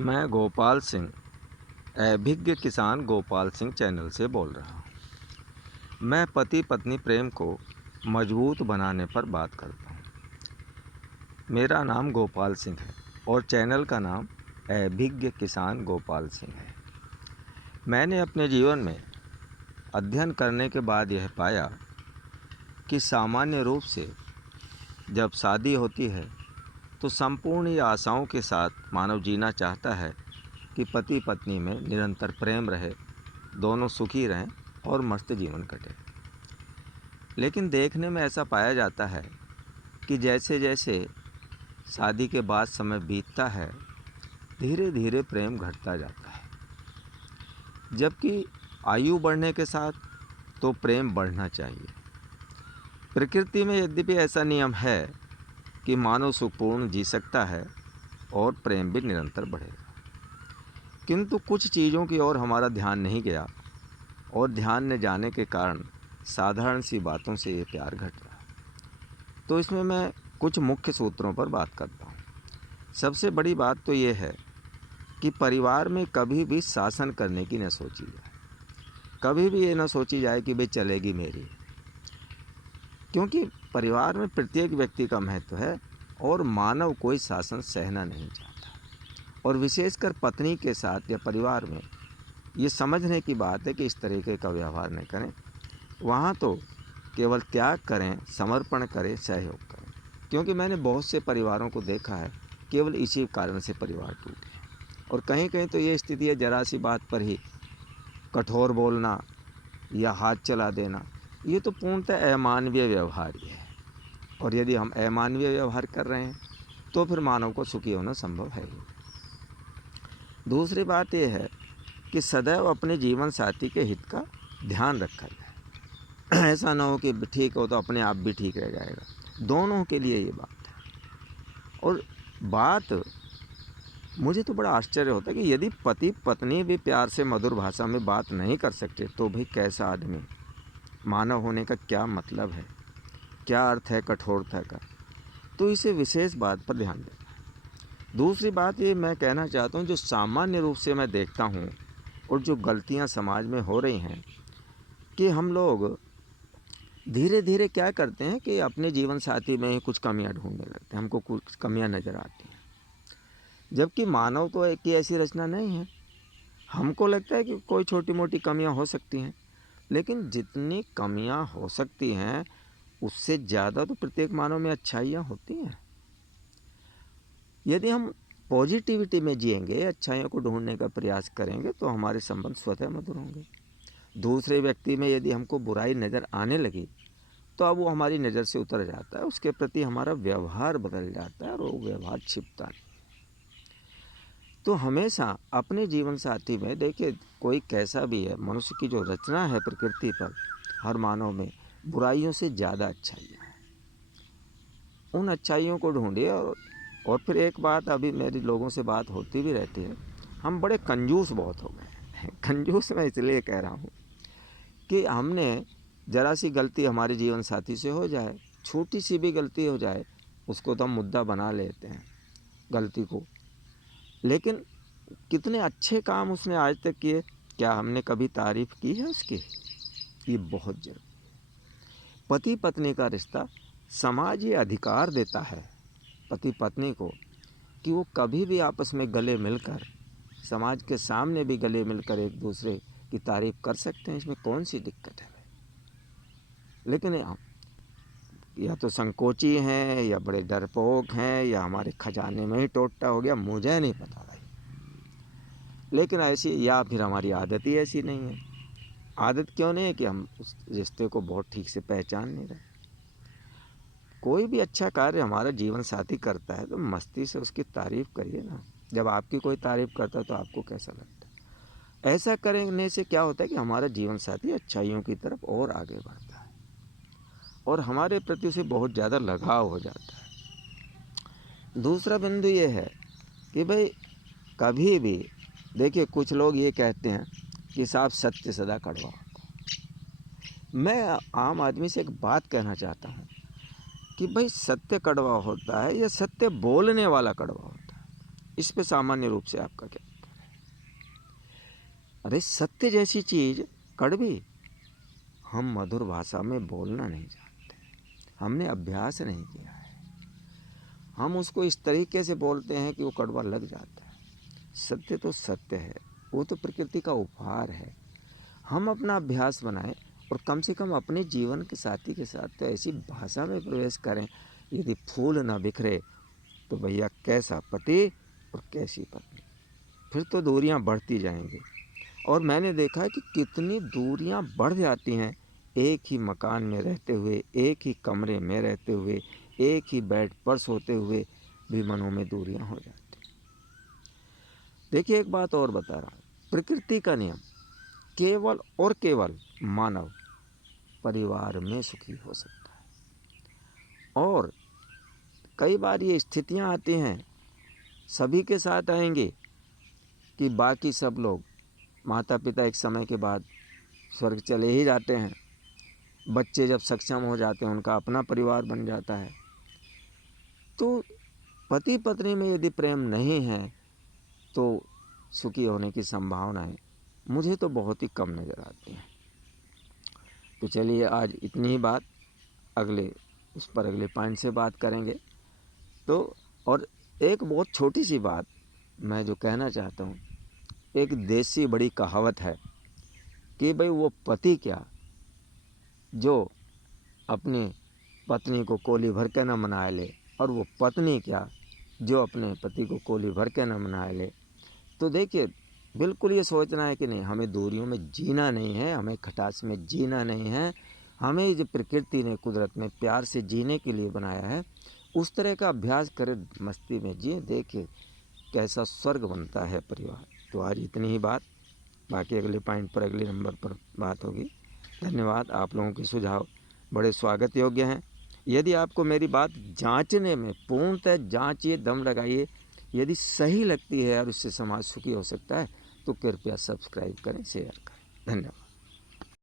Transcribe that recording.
मैं गोपाल सिंह अभिज्ञ किसान गोपाल सिंह चैनल से बोल रहा हूँ। मैं पति पत्नी प्रेम को मजबूत बनाने पर बात करता हूँ। मेरा नाम गोपाल सिंह है और चैनल का नाम अभिज्ञ किसान गोपाल सिंह है। मैंने अपने जीवन में अध्ययन करने के बाद यह पाया कि सामान्य रूप से जब शादी होती है तो संपूर्ण आशाओं के साथ मानव जीना चाहता है कि पति पत्नी में निरंतर प्रेम रहे, दोनों सुखी रहें और मस्त जीवन कटे। लेकिन देखने में ऐसा पाया जाता है कि जैसे जैसे शादी के बाद समय बीतता है, धीरे धीरे प्रेम घटता जाता है। जबकि आयु बढ़ने के साथ तो प्रेम बढ़ना चाहिए। प्रकृति में यद्यपि ऐसा नियम है कि मानव सुखपूर्ण जी सकता है और प्रेम भी निरंतर बढ़ेगा, किंतु कुछ चीज़ों की ओर हमारा ध्यान नहीं गया और ध्यान न जाने के कारण साधारण सी बातों से ये प्यार घट रहा। तो इसमें मैं कुछ मुख्य सूत्रों पर बात करता हूँ। सबसे बड़ी बात तो ये है कि परिवार में कभी भी शासन करने की न सोची जाए, कभी भी ये न सोची जाए कि भाई चलेगी मेरी, क्योंकि परिवार में प्रत्येक व्यक्ति का महत्व है और मानव कोई शासन सहना नहीं चाहता। और विशेषकर पत्नी के साथ या परिवार में ये समझने की बात है कि इस तरीके का व्यवहार न करें। वहाँ तो केवल त्याग करें, समर्पण करें, सहयोग करें। क्योंकि मैंने बहुत से परिवारों को देखा है, केवल इसी कारण से परिवार टूटे। और कहीं कहीं तो ये स्थिति है, जरा सी बात पर ही कठोर बोलना या हाथ चला देना, ये तो पूर्णतः अमानवीय व्यवहार ही है। और यदि हम अमानवीय व्यवहार कर रहे हैं तो फिर मानव को सुखी होना संभव है ही। दूसरी बात यह है कि सदैव अपने जीवन साथी के हित का ध्यान रखा जाए। ऐसा ना हो कि ठीक हो तो अपने आप भी ठीक रह जाएगा, दोनों के लिए ये बात है। और बात मुझे तो बड़ा आश्चर्य होता है कि यदि पति पत्नी भी प्यार से मधुर भाषा में बात नहीं कर सकते तो भाई कैसा आदमी, मानव होने का क्या मतलब है, क्या अर्थ है कठोरता का। तो इसे विशेष बात पर ध्यान देना है। दूसरी बात ये मैं कहना चाहता हूँ, जो सामान्य रूप से मैं देखता हूँ और जो गलतियाँ समाज में हो रही हैं कि हम लोग धीरे धीरे क्या करते हैं कि अपने जीवन साथी में ही कुछ कमियां ढूंढने लगते हैं। हमको कुछ कमियां नज़र आती हैं, जबकि मानव तो एक ही ऐसी रचना नहीं है। हमको लगता है कि कोई छोटी मोटी कमियां हो सकती हैं, लेकिन जितनी कमियां हो सकती हैं उससे ज़्यादा तो प्रत्येक मानव में अच्छाइयाँ होती हैं। यदि हम पॉजिटिविटी में जिएंगे, अच्छाइयों को ढूंढने का प्रयास करेंगे तो हमारे संबंध स्वतः मधुर होंगे। दूसरे व्यक्ति में यदि हमको बुराई नज़र आने लगी तो अब वो हमारी नज़र से उतर जाता है, उसके प्रति हमारा व्यवहार बदल जाता है और वो व्यवहार छिपता नहीं। तो हमेशा अपने जीवन साथी में देखिए, कोई कैसा भी है, मनुष्य की जो रचना है प्रकृति पर, हर मानव में बुराइयों से ज़्यादा अच्छाइयाँ हैं। उन अच्छाइयों को ढूंढिए। और फिर एक बात, अभी मेरी लोगों से बात होती भी रहती है, हम बड़े कंजूस बहुत हो गए हैं। कंजूस मैं इसलिए कह रहा हूँ कि हमने ज़रा सी गलती हमारे जीवन साथी से हो जाए, छोटी सी भी गलती हो जाए, उसको तो हम मुद्दा बना लेते हैं गलती को। लेकिन कितने अच्छे काम उसने आज तक किए, क्या हमने कभी तारीफ़ की है उसकी? ये बहुत जरूरी। पति पत्नी का रिश्ता, समाज ये अधिकार देता है पति पत्नी को कि वो कभी भी आपस में गले मिलकर, समाज के सामने भी गले मिलकर एक दूसरे की तारीफ़ कर सकते हैं। इसमें कौन सी दिक्कत है? लेकिन या तो संकोची हैं, या बड़े डरपोक हैं, या हमारे खजाने में ही टोटा हो गया, मुझे नहीं पता भाई। लेकिन ऐसी, या फिर हमारी आदत ही ऐसी नहीं है। आदत क्यों नहीं है कि हम उस रिश्ते को बहुत ठीक से पहचान नहीं रहे। कोई भी अच्छा कार्य हमारा जीवन साथी करता है तो मस्ती से उसकी तारीफ़ करिए ना। जब आपकी कोई तारीफ़ करता है तो आपको कैसा लगता है? ऐसा करने से क्या होता है कि हमारा जीवन साथी अच्छाइयों की तरफ और आगे बढ़ता है और हमारे प्रति उसे बहुत ज़्यादा लगाव हो जाता है। दूसरा बिंदु ये है कि भाई कभी भी देखिए, कुछ लोग ये कहते हैं कि साहब सत्य सदा कड़वा होता है। मैं आम आदमी से एक बात कहना चाहता हूँ कि भाई सत्य कड़वा होता है या सत्य बोलने वाला कड़वा होता है? इस पे सामान्य रूप से आपका क्या उत्तर है? अरे सत्य जैसी चीज कड़वी, हम मधुर भाषा में बोलना नहीं जानते, हमने अभ्यास नहीं किया है, हम उसको इस तरीके से बोलते हैं कि वो कड़वा लग जाता है। सत्य तो सत्य है, वो तो प्रकृति का उपहार है। हम अपना अभ्यास बनाएं और कम से कम अपने जीवन के साथी के साथ तो ऐसी भाषा में प्रवेश करें, यदि फूल ना बिखरे तो भैया कैसा पति और कैसी पत्नी, फिर तो दूरियां बढ़ती जाएंगी। और मैंने देखा है कि कितनी दूरियां बढ़ जाती हैं एक ही मकान में रहते हुए, एक ही कमरे में रहते हुए, एक ही बेड पर सोते हुए भी मनों में दूरियां हो जाती। देखिए एक बात और बता रहा हूँ, प्रकृति का नियम, केवल और केवल मानव परिवार में सुखी हो सकता है। और कई बार ये स्थितियां आती हैं, सभी के साथ आएंगे कि बाकी सब लोग, माता पिता एक समय के बाद स्वर्ग चले ही जाते हैं, बच्चे जब सक्षम हो जाते हैं उनका अपना परिवार बन जाता है। तो पति पत्नी में यदि प्रेम नहीं है तो सुखी होने की संभावनाएं मुझे तो बहुत ही कम नज़र आती हैं। तो चलिए आज इतनी ही बात, अगले पॉइंट से बात करेंगे। तो और एक बहुत छोटी सी बात मैं जो कहना चाहता हूँ, एक देसी बड़ी कहावत है कि भाई वो पति क्या जो अपनी पत्नी को कोली भर के न मना ले, और वो पत्नी क्या जो अपने पति को कोली भर के न मना ले। तो देखिए बिल्कुल ये सोचना है कि नहीं, हमें दूरियों में जीना नहीं है, हमें खटास में जीना नहीं है, हमें जो प्रकृति ने कुदरत में प्यार से जीने के लिए बनाया है उस तरह का अभ्यास करें, मस्ती में जिए, देखिए कैसा स्वर्ग बनता है परिवार। तो आज इतनी ही बात, बाकी अगले पॉइंट पर अगले नंबर पर बात होगी। धन्यवाद। आप लोगों के सुझाव बड़े स्वागत योग्य हैं। यदि आपको मेरी बात जांचने में पूर्णतः जांचिए, दम लगाइए, यदि सही लगती है और उससे समाज सुखी हो सकता है तो कृपया सब्सक्राइब करें, शेयर करें। धन्यवाद।